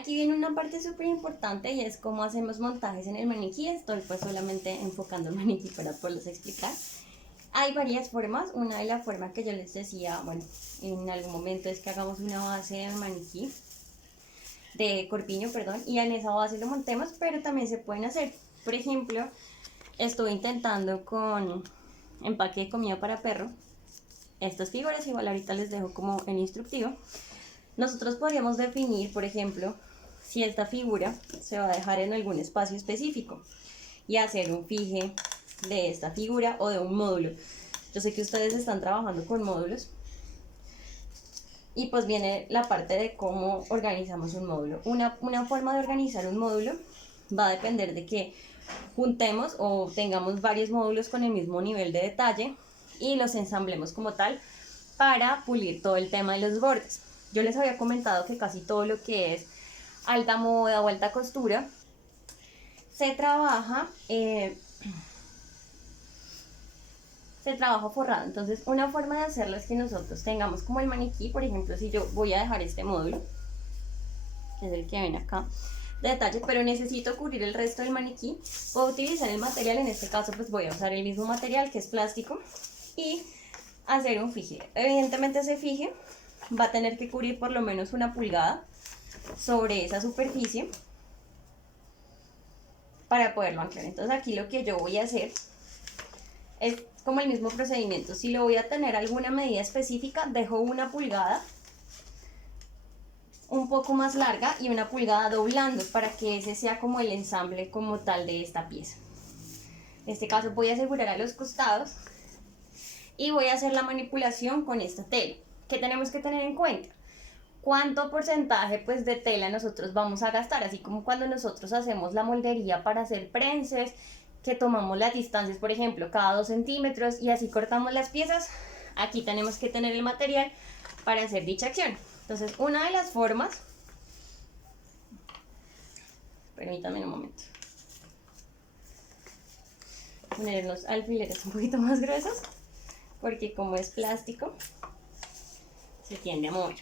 Aquí viene una parte súper importante y es cómo hacemos montajes en el maniquí. Estoy pues solamente enfocando el maniquí para poderlos explicar. Hay varias formas. Una de las formas que yo les decía, bueno, en algún momento es que hagamos una base de maniquí, de corpiño, perdón, y en esa base lo montemos, pero también se pueden hacer. Por ejemplo, estuve intentando con empaque de comida para perro estas figuras, igual ahorita les dejo como el instructivo. Nosotros podríamos definir, por ejemplo, si esta figura se va a dejar en algún espacio específico y hacer un fije de esta figura o de un módulo. Yo sé que ustedes están trabajando con módulos y pues viene la parte de cómo organizamos un módulo. Una forma de organizar un módulo va a depender de que juntemos o tengamos varios módulos con el mismo nivel de detalle y los ensamblemos como tal para pulir todo el tema de los bordes. Yo les había comentado que casi todo lo que es alta moda o alta costura se trabaja forrado. Entonces una forma de hacerlo es que nosotros tengamos como el maniquí. Por ejemplo, si yo voy a dejar este módulo, que es el que ven acá de detalle, pero necesito cubrir el resto del maniquí, puedo utilizar el material. En este caso pues voy a usar el mismo material, que es plástico, y hacer un fije. Evidentemente ese fije va a tener que cubrir por lo menos 1 pulgada sobre esa superficie para poderlo anclar. Entonces aquí lo que yo voy a hacer es como el mismo procedimiento. Si lo voy a tener alguna medida específica, dejo 1 pulgada un poco más larga y 1 pulgada doblando para que ese sea como el ensamble como tal de esta pieza. En este caso voy a asegurar a los costados y voy a hacer la manipulación con esta tela. ¿Qué tenemos que tener en cuenta? ¿Cuánto porcentaje pues de tela nosotros vamos a gastar? Así como cuando nosotros hacemos la moldería para hacer prenses, que tomamos las distancias, por ejemplo, cada 2 centímetros y así cortamos las piezas. Aquí tenemos que tener el material para hacer dicha acción. Entonces, una de las formas, permítanme un momento, poner los alfileres un poquito más gruesos, porque como es plástico, se tiende a mover.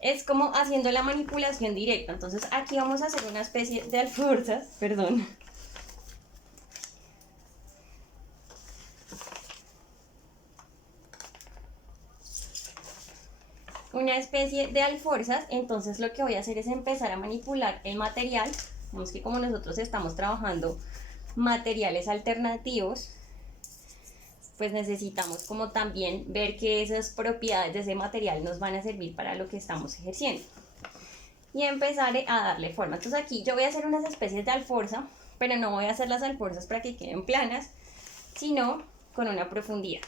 Es como haciendo la manipulación directa. Entonces aquí vamos a hacer una especie de alforzas, perdón. Una especie de alforzas. Entonces lo que voy a hacer es empezar a manipular el material. Vemos que como nosotros estamos trabajando materiales alternativos, pues necesitamos como también ver que esas propiedades de ese material nos van a servir para lo que estamos ejerciendo. Y empezaré a darle forma. Entonces aquí yo voy a hacer unas especies de alforza, pero no voy a hacer las alforzas para que queden planas, sino con una profundidad.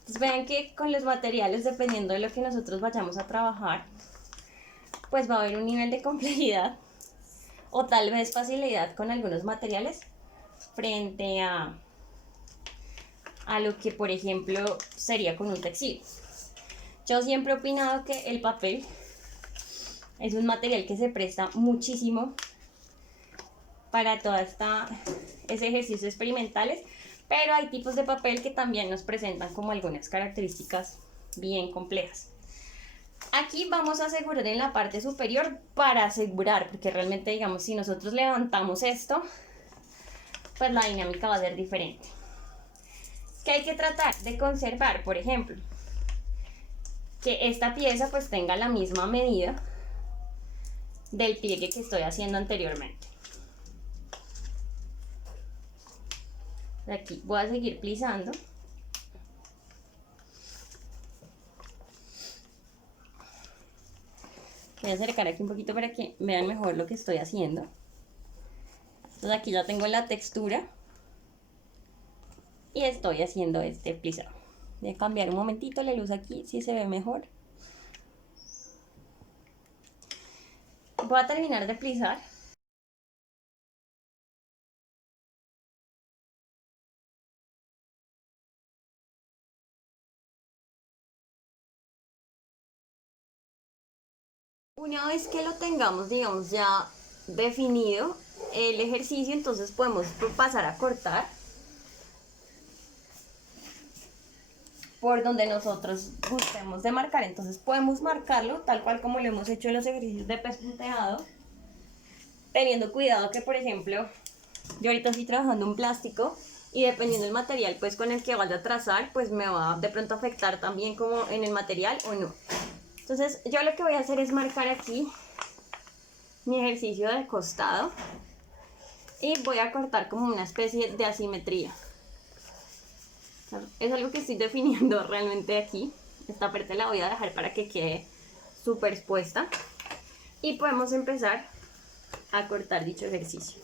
Entonces vean que con los materiales, dependiendo de lo que nosotros vayamos a trabajar, pues va a haber un nivel de complejidad o tal vez facilidad con algunos materiales frente a lo que por ejemplo sería con un textil. Yo siempre he opinado que el papel es un material que se presta muchísimo para toda ese ejercicio experimentales, pero hay tipos de papel que también nos presentan como algunas características bien complejas. Aquí vamos a asegurar en la parte superior para asegurar, porque realmente digamos si nosotros levantamos esto, pues la dinámica va a ser diferente. ¿Qué hay que tratar de conservar? Por ejemplo, que esta pieza pues tenga la misma medida del pliegue que estoy haciendo anteriormente. Aquí voy a seguir plisando. Voy a acercar aquí un poquito para que vean mejor lo que estoy haciendo. Entonces aquí ya tengo la textura y estoy haciendo este plisado. Voy a cambiar un momentito la luz aquí, si se ve mejor. Voy a terminar de plisar. Una vez que lo tengamos, digamos, ya definido el ejercicio, entonces podemos pasar a cortar. por donde nosotros gustemos de marcar. Entonces podemos marcarlo tal cual como lo hemos hecho en los ejercicios de pespunteado, teniendo cuidado que, por ejemplo, yo ahorita estoy trabajando un plástico y dependiendo del material pues con el que vaya a trazar, pues me va de pronto a afectar también como en el material o no. Entonces yo lo que voy a hacer es marcar aquí mi ejercicio de costado y voy a cortar como una especie de asimetría. Es algo que estoy definiendo realmente aquí. Esta parte la voy a dejar para que quede superpuesta y podemos empezar a cortar dicho ejercicio.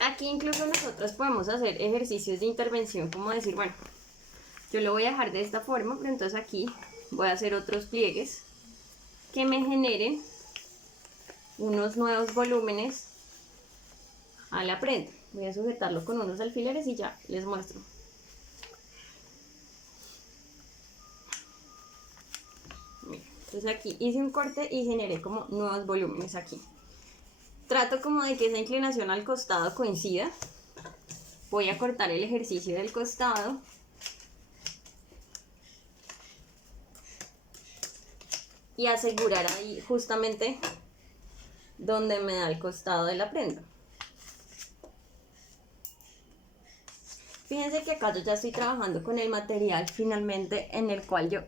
Aquí incluso nosotros podemos hacer ejercicios de intervención, como decir, bueno, yo lo voy a dejar de esta forma, pero entonces aquí voy a hacer otros pliegues que me generen unos nuevos volúmenes a la prenda. Voy a sujetarlo con unos alfileres y ya les muestro. Entonces aquí hice un corte y generé como nuevos volúmenes aquí. Trato como de que esa inclinación al costado coincida. Voy a cortar el ejercicio del costado. Y asegurar ahí justamente donde me da el costado de la prenda. Fíjense que acá yo ya estoy trabajando con el material finalmente en el cual yo,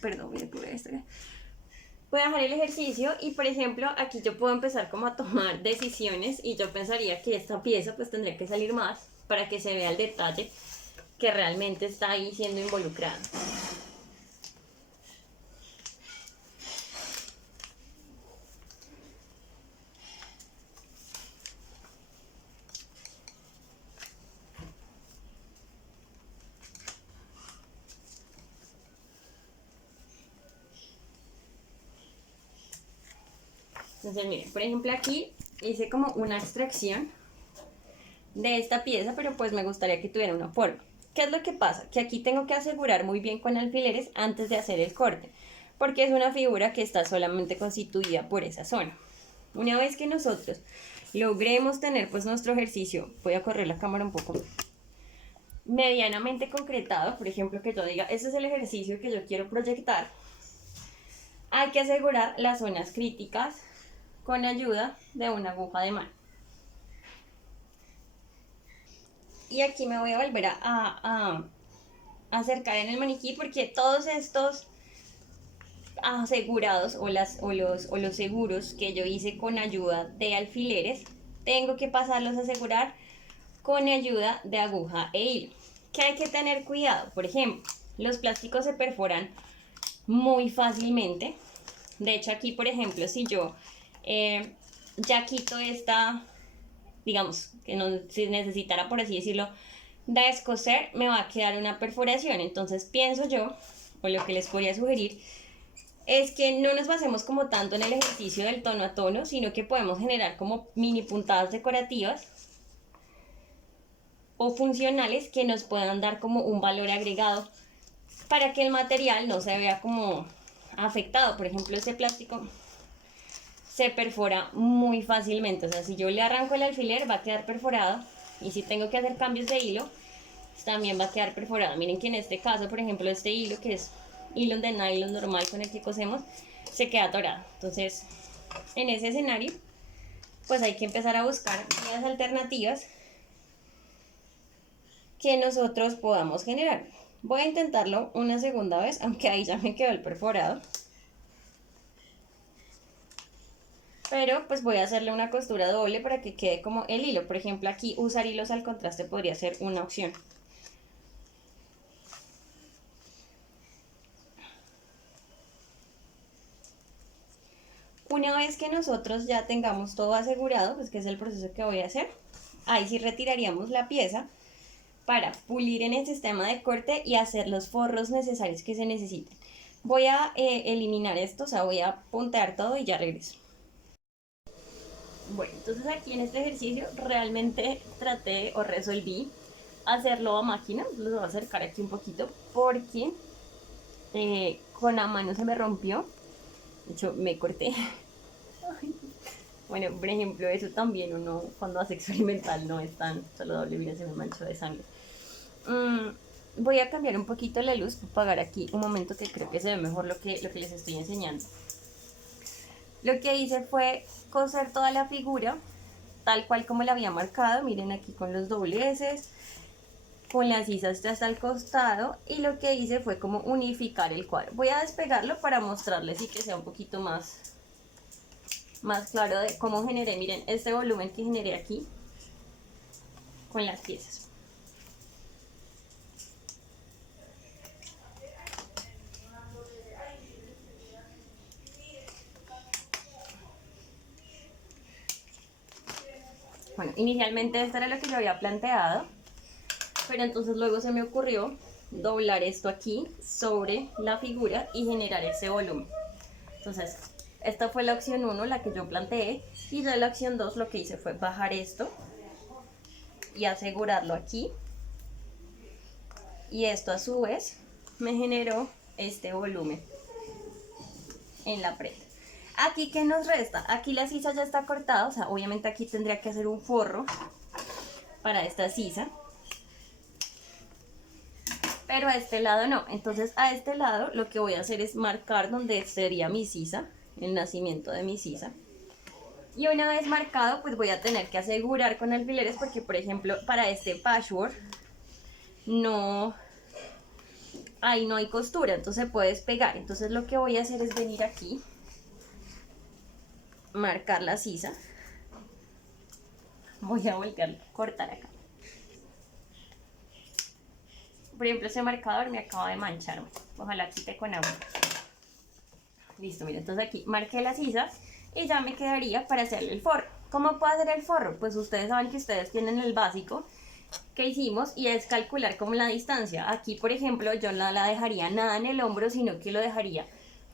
perdón, voy a dejar el ejercicio y por ejemplo aquí yo puedo empezar como a tomar decisiones y yo pensaría que esta pieza pues tendría que salir más para que se vea el detalle que realmente está ahí siendo involucrado. Entonces miren, por ejemplo aquí hice como una extracción de esta pieza, pero pues me gustaría que tuviera una forma. ¿Qué es lo que pasa? Que aquí tengo que asegurar muy bien con alfileres antes de hacer el corte, porque es una figura que está solamente constituida por esa zona. Una vez que nosotros logremos tener pues nuestro ejercicio, voy a correr la cámara un poco, medianamente concretado, por ejemplo que yo diga, este es el ejercicio que yo quiero proyectar, hay que asegurar las zonas críticas con ayuda de una aguja de mano. Y aquí me voy a volver a acercar en el maniquí porque todos estos asegurados o los seguros que yo hice con ayuda de alfileres, tengo que pasarlos a asegurar con ayuda de aguja e hilo. ¿Qué hay que tener cuidado? Por ejemplo, los plásticos se perforan muy fácilmente. De hecho aquí, por ejemplo, si yo ya quito esta, digamos, que no, si necesitara, por así decirlo, descoser, me va a quedar una perforación. Entonces pienso yo, o lo que les podría sugerir, es que no nos basemos como tanto en el ejercicio del tono a tono, sino que podemos generar como mini puntadas decorativas o funcionales que nos puedan dar como un valor agregado para que el material no se vea como afectado. Por ejemplo, este plástico se perfora muy fácilmente, o sea, si yo le arranco el alfiler va a quedar perforado y si tengo que hacer cambios de hilo también va a quedar perforado. Miren que en este caso, por ejemplo, este hilo que es hilo de nylon normal con el que cosemos se queda atorado. Entonces en ese escenario pues hay que empezar a buscar vías alternativas que nosotros podamos generar. Voy a intentarlo una segunda vez, aunque ahí ya me quedó el perforado. Pero pues voy a hacerle una costura doble para que quede como el hilo. Por ejemplo, aquí usar hilos al contraste podría ser una opción. Una vez que nosotros ya tengamos todo asegurado, pues que es el proceso que voy a hacer, ahí sí retiraríamos la pieza para pulir en el sistema de corte y hacer los forros necesarios que se necesiten. Voy a eliminar esto, o sea, voy a puntear todo y ya regreso. Bueno, entonces aquí en este ejercicio realmente traté o resolví hacerlo a máquina. Los voy a acercar aquí un poquito porque con la mano se me rompió. De hecho, me corté. Bueno, por ejemplo, eso también uno cuando hace experimental no es tan saludable. Mira, se me manchó de sangre. Voy a cambiar un poquito la luz, voy a apagar aquí un momento que creo que se ve mejor lo que les estoy enseñando. Lo que hice fue coser toda la figura tal cual como la había marcado, miren aquí con los dobleces, con las sisas hasta el costado, y lo que hice fue como unificar el cuadro. Voy a despegarlo para mostrarles y que sea un poquito más claro de cómo generé, miren, este volumen que generé aquí con las piezas. Bueno, inicialmente esto era lo que yo había planteado, pero entonces luego se me ocurrió doblar esto aquí sobre la figura y generar ese volumen. Entonces, esta fue la opción 1, la que yo planteé, y ya la opción 2 lo que hice fue bajar esto y asegurarlo aquí. Y esto a su vez me generó este volumen en la prenda. Aquí, ¿qué nos resta? Aquí la sisa ya está cortada, o sea, obviamente aquí tendría que hacer un forro para esta sisa. Pero a este lado no. Entonces a este lado lo que voy a hacer es marcar donde sería mi sisa, el nacimiento de mi sisa. Y una vez marcado, pues voy a tener que asegurar con alfileres porque, por ejemplo, para este patchwork ahí no hay costura, entonces puedes pegar. Entonces lo que voy a hacer es venir aquí, marcar la sisa. Voy a volver a cortar acá. Por ejemplo, ese marcador me acaba de manchar. Ojalá quite con agua. Listo, mira, entonces aquí marqué las sisas y ya me quedaría para hacerle el forro. ¿Cómo puedo hacer el forro? Pues ustedes saben que ustedes tienen el básico que hicimos y es calcular como la distancia. Aquí, por ejemplo, yo no la dejaría nada en el hombro, sino que lo dejaría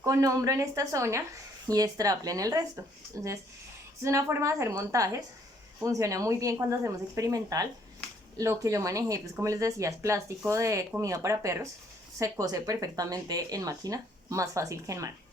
con hombro en esta zona y straple en el resto. Entonces, es una forma de hacer montajes. Funciona muy bien cuando hacemos experimental. Lo que yo manejé, pues como les decía, es plástico de comida para perros. Se cose perfectamente en máquina, más fácil que en mano.